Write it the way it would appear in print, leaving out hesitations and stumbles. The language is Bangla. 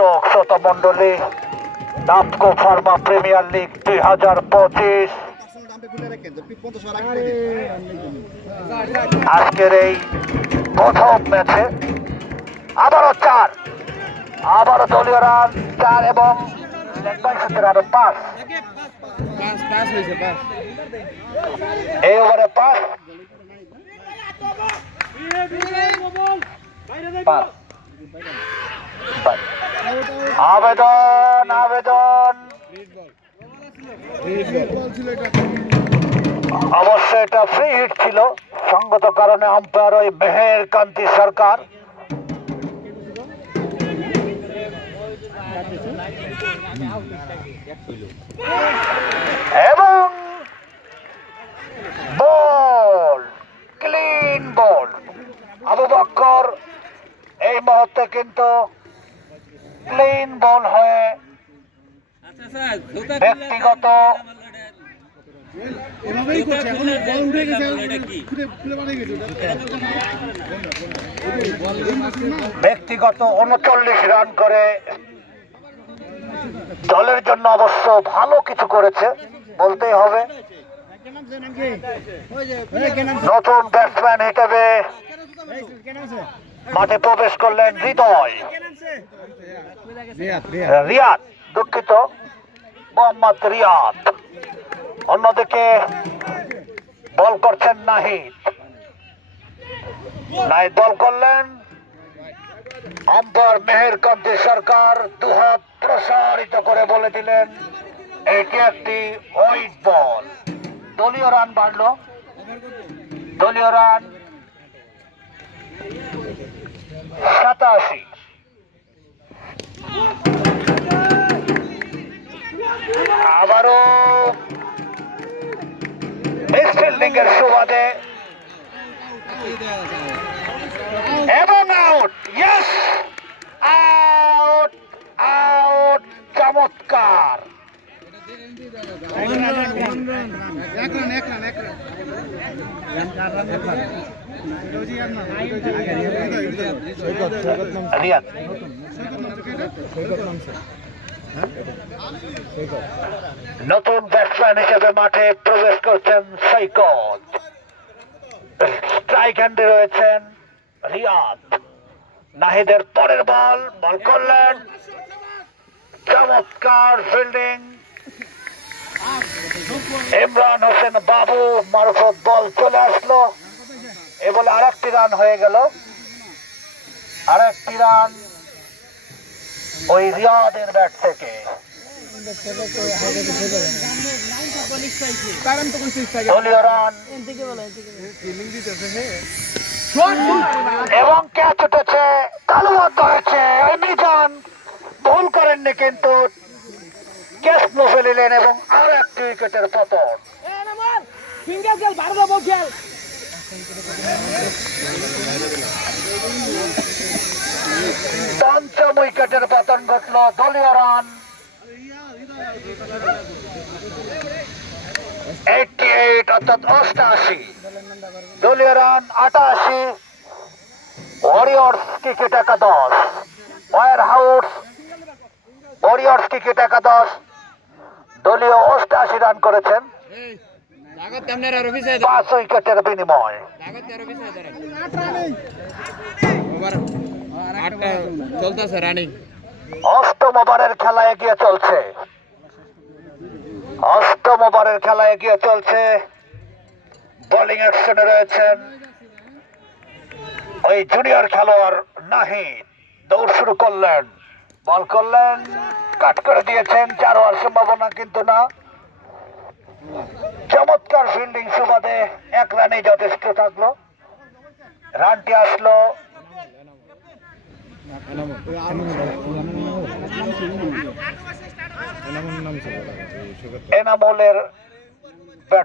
দর্শক শ্রোতা মন্ডলী, নাপকো ফার্মা প্রিমিয়ার লিগ 2025 আজকের এই প্রথম ম্যাচে আবারও দলীয় রান 4 এবং আরো 5। এই ওভারে 5 আবেদন অবশ্যই এটা ফ্রি হিট ছিল, সঙ্গত কারণে আম্পায়ার ওই মেহের কান্তি সরকার। এবং বল, ক্লিন বল। আবু বক্কর এই মুহূর্তে কিন্তু ক্লিন বল হয়ে ব্যক্তিগত ব্যক্তিগত 39 রান করে দলের জন্য অবশ্য ভালো কিছু করেছে বলতেই হবে। নতুন ব্যাটসম্যান হিসেবে মাঠে প্রবেশ করলেন মোহাম্মদ রিয়াদ। অন্যদিকে বল করছেন নাহিদ বল করলেন। আম্পায়ার মেহের কান্তি সরকার দুহাত প্রসারিত করে বলে দিলেন এটি একটি ওয়াইড বল। দলীয় রান বাড়ল, দলীয় রান 87। আবারও ফিল্ডিং এর সুবাদে এবং আউট। Yes, out, out. চমৎকার। রিয়াদ নতুন ব্যাটসম্যান হিসেবে মাঠে প্রবেশ করছেন সৈকত। স্ট্রাইক হ্যান্ডে রয়েছেন রিয়াদ। নাহিদের পরের বল করলেন। চমৎকার ফিল্ডিং ইমরান হোসেন বাবু মারফত বল চলে আসলো। এ বলে আরেকটি রান হয়ে গেল। আরেকটি রান ওই রিয়াদের ব্যাট থেকে। দলীয় রান এবং ক্যাচ উঠেছে, তালুবদ্ধ হয়েছে। ওই মিজান ভুল করেননি, কিন্তু ক্যাচ মুছে নিলেন এবং আর একটি উইকেটের পতন। পঞ্চম উইকেটের পতন ঘটল। দলীয় রান 88 অর্থাৎ 88। দলীয় রান 88। ওয়ারিয়র্স ক্রিকেট একাদশ, ওয়ার হাউস ওয়ারিয়র্স ক্রিকেট একাদশ দলীয় 88 রান করেছেন 5 উইকেটের বিনিময়। অষ্টম ওভারের খেলা এগিয়ে চলছে। অষ্টম ওভারের খেলা এগিয়ে চলছে। বোলিং অ্যাকশনে রয়েছেন ওই জুনিয়র খেলোয়াড় নাহিদ। দৌড় শুরু করলেন, বল করলেন, কাট করে দিয়েছেন। 4 হওয়ার সম্ভাবনা কিন্তু না। চমৎকার ফিল্ডিং সুবাদে 1 রানেই যথেষ্ট থাকলো। রানটি আসলো এনামুলের